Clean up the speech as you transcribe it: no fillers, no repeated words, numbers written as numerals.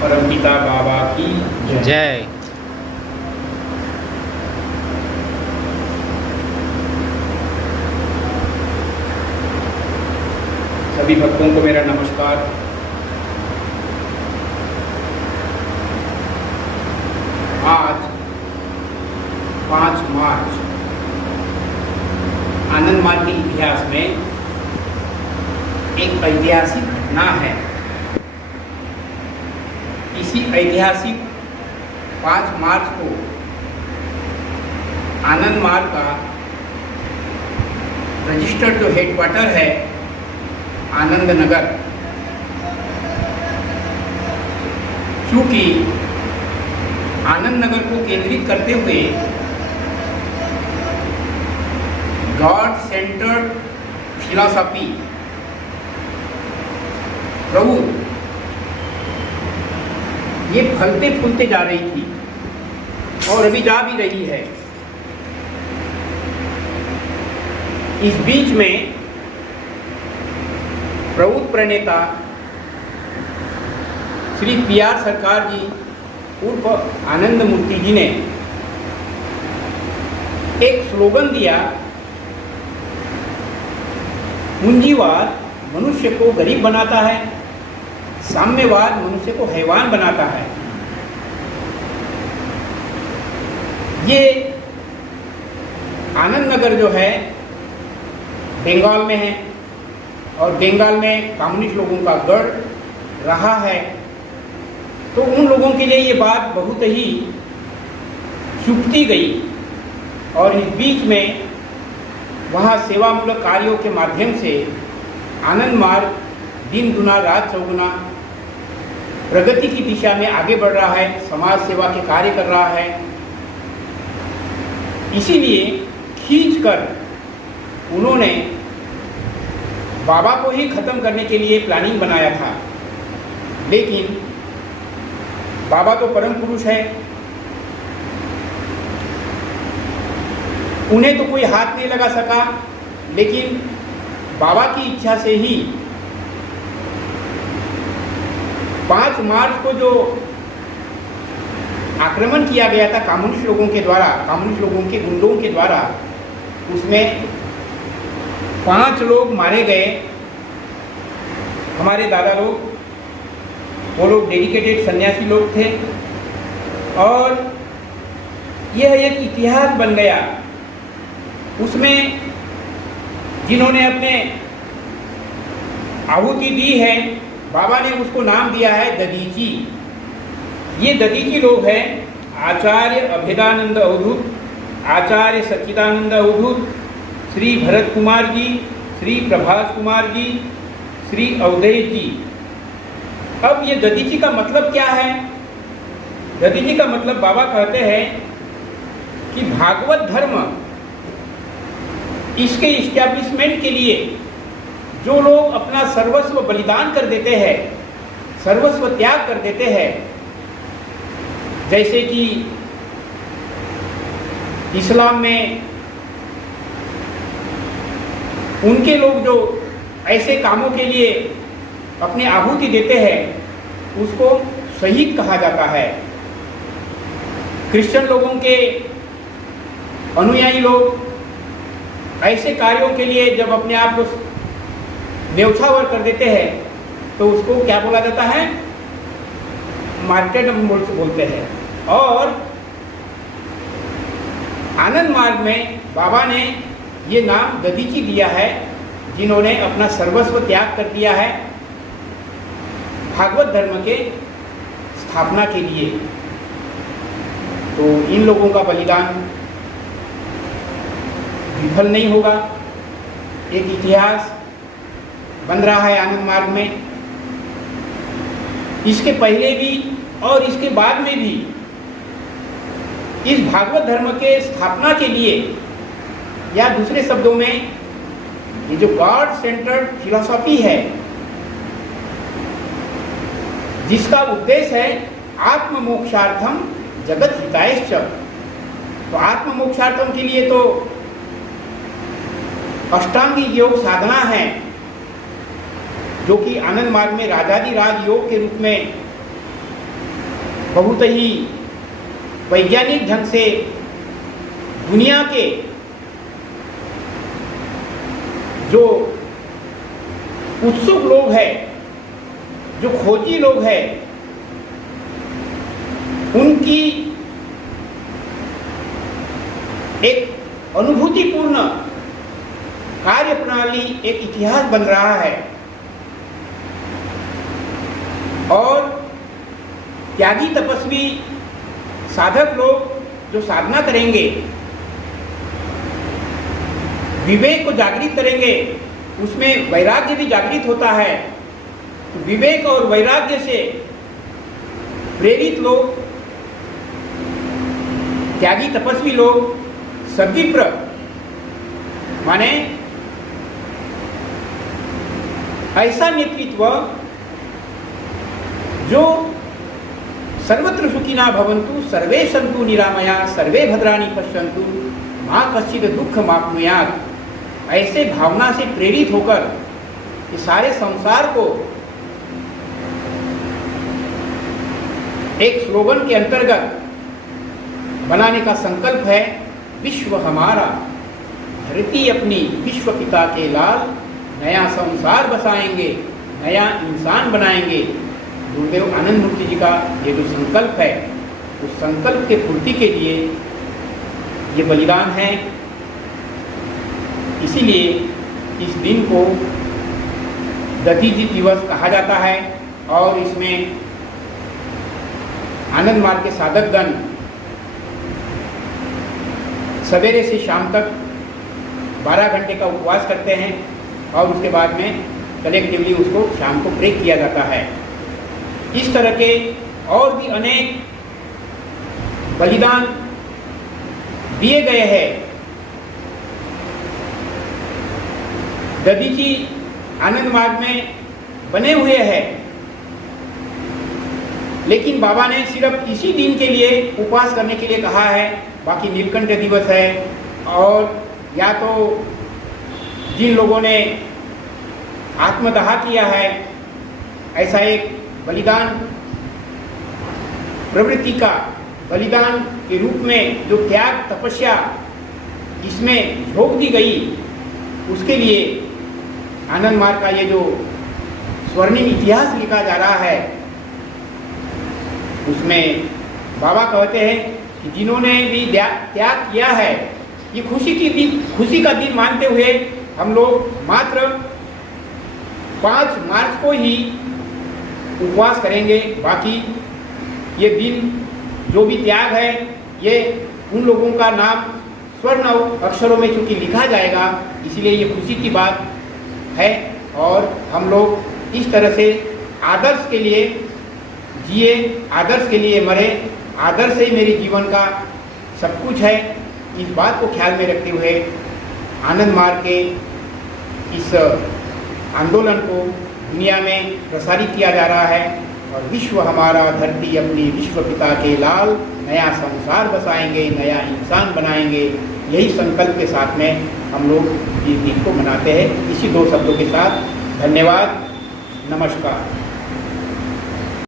परमपिता बाबा की जय। सभी भक्तों को मेरा नमस्कार। आज 5 मार्च आनंद मार्ग के इतिहास में एक ऐतिहासिक घटना है। इसी ऐतिहासिक 5 मार्च को आनंद मार्ग का रजिस्टर्ड जो हेडक्वार्टर है आनंद नगर, चूँकि आनंद नगर को केंद्रित करते हुए गॉड सेंटर्ड फिलॉसफी प्रभु ये फलते फूलते जा रही थी और अभी जा भी रही है। इस बीच में प्रबुद्ध प्रणेता श्री पी.आर. सरकार जी उर्फ आनंद मूर्ति जी ने एक स्लोगन दिया, पूंजीवाद मनुष्य को गरीब बनाता है, साम्यवाद मनुष्य को हैवान बनाता है। ये आनंद नगर जो है बंगाल में है और बंगाल में कम्युनिस्ट लोगों का गढ़ रहा है, तो उन लोगों के लिए ये बात बहुत ही चुभती गई और इस बीच में वहाँ सेवामूलक कार्यों के माध्यम से आनंद मार्ग दिन दुना रात चौगुना प्रगति की दिशा में आगे बढ़ रहा है, समाज सेवा के कार्य कर रहा है। इसीलिए खींचकर उन्होंने बाबा को ही खत्म करने के लिए प्लानिंग बनाया था, लेकिन बाबा तो परम पुरुष है, उन्हें तो कोई हाथ नहीं लगा सका, लेकिन बाबा की इच्छा से ही 5 मार्च को जो आक्रमण किया गया था कम्युनिस्ट लोगों के द्वारा, कम्युनिस्ट लोगों के गुंडों के द्वारा, उसमें 5 लोग मारे गए। हमारे दादा लोग, वो लोग डेडिकेटेड सन्यासी लोग थे और यह एक इतिहास बन गया। उसमें जिन्होंने अपने आहुति दी है, बाबा ने उसको नाम दिया है दधीची। ये दधीची लोग हैं आचार्य अभेदानंद अवधूत, आचार्य सच्चिदानंद अवधूत, श्री भरत कुमार जी, श्री प्रभास कुमार जी, श्री अवधेश जी। अब ये दधीची का मतलब क्या है? दधीची का मतलब बाबा कहते हैं कि भागवत धर्म इसके इस्टेब्लिशमेंट के लिए जो लोग अपना सर्वस्व बलिदान कर देते हैं, सर्वस्व त्याग कर देते हैं, जैसे कि इस्लाम में उनके लोग जो ऐसे कामों के लिए अपनी आहुति देते हैं उसको शहीद कहा जाता है। क्रिश्चियन लोगों के अनुयायी लोग ऐसे कार्यों के लिए जब अपने आप को न्यौछावर कर देते हैं तो उसको क्या बोला जाता है? मार्टेडम बोलते हैं। और आनंद मार्ग में बाबा ने ये नाम दधीची दिया है, जिन्होंने अपना सर्वस्व त्याग कर दिया है भागवत धर्म के स्थापना के लिए। तो इन लोगों का बलिदान विफल नहीं होगा। एक इतिहास बन रहा है आनंद मार्ग में। इसके पहले भी और इसके बाद में भी इस भागवत धर्म के स्थापना के लिए, या दूसरे शब्दों में ये जो गॉड सेंटर्ड फिलॉसफी है, जिसका उद्देश्य है आत्म मोक्षार्थम जगत हितायश्च। तो आत्म मोक्षार्थम के लिए तो अष्टांगिक योग साधना है, जो कि आनंद मार्ग में राजाधिराज योग के रूप में बहुत ही वैज्ञानिक ढंग से दुनिया के जो उत्सुक लोग हैं, जो खोजी लोग हैं, उनकी एक अनुभूतिपूर्ण कार्य प्रणाली एक इतिहास बन रहा है। और त्यागी तपस्वी साधक लोग जो साधना करेंगे, विवेक को जागृत करेंगे, उसमें वैराग्य भी जागृत होता है। तो विवेक और वैराग्य से प्रेरित लोग, त्यागी तपस्वी लोग, सद्विप्र माने ऐसा नेतृत्व जो सर्वत्र सुखिनः भवन्तु, सर्वे सन्तु निरामया, सर्वे भद्राणि पश्यन्तु, मा कश्चित् दुःखमाप्नुयात्, ऐसे भावना से प्रेरित होकर इस सारे संसार को एक स्लोगन के अंतर्गत बनाने का संकल्प है। विश्व हमारा, धरती अपनी, विश्व पिता के लाल, नया संसार बसाएंगे, नया इंसान बनाएंगे। गुरुदेव आनंद मूर्ति जी का ये जो संकल्प है, उस संकल्प के पूर्ति के लिए ये बलिदान है। इसीलिए इस दिन को दधीचि दिवस कहा जाता है और इसमें आनंद मार्ग के साधकगण सवेरे से शाम तक 12 घंटे का उपवास करते हैं और उसके बाद में कलेक्टिवली उसको शाम को ब्रेक किया जाता है। इस तरह के और भी अनेक बलिदान दिए गए हैं। दधीचि आनंद मार्ग में बने हुए हैं, लेकिन बाबा ने सिर्फ इसी दिन के लिए उपवास करने के लिए कहा है। बाकी नीलकंठ दिवस है, और या तो जिन लोगों ने आत्मदाह किया है, ऐसा एक बलिदान प्रवृत्ति का बलिदान के रूप में जो त्याग तपस्या इसमें झोंक दी गई, उसके लिए आनंद मार्ग का ये जो स्वर्णिम इतिहास लिखा जा रहा है, उसमें बाबा कहते हैं कि जिन्होंने भी त्याग किया है, ये खुशी का दिन मानते हुए हम लोग मात्र 5 मार्च को ही उपवास करेंगे। बाकी ये दिन जो भी त्याग है, ये उन लोगों का नाम स्वर्ण अक्षरों में चूंकि लिखा जाएगा, इसलिए ये खुशी की बात है। और हम लोग इस तरह से आदर्श के लिए जिए, आदर्श के लिए मरे, आदर्श ही मेरे जीवन का सब कुछ है। इस बात को ख्याल में रखते हुए आनंद मार्ग के इस आंदोलन को दुनिया में प्रसारित किया जा रहा है। और विश्व हमारा, धरती अपनी, विश्व पिता के लाल, नया संसार बसाएंगे, नया इंसान बनाएंगे, यही संकल्प के साथ में हम लोग इस दिन को मनाते हैं। इसी 2 शब्दों के साथ धन्यवाद, नमस्कार।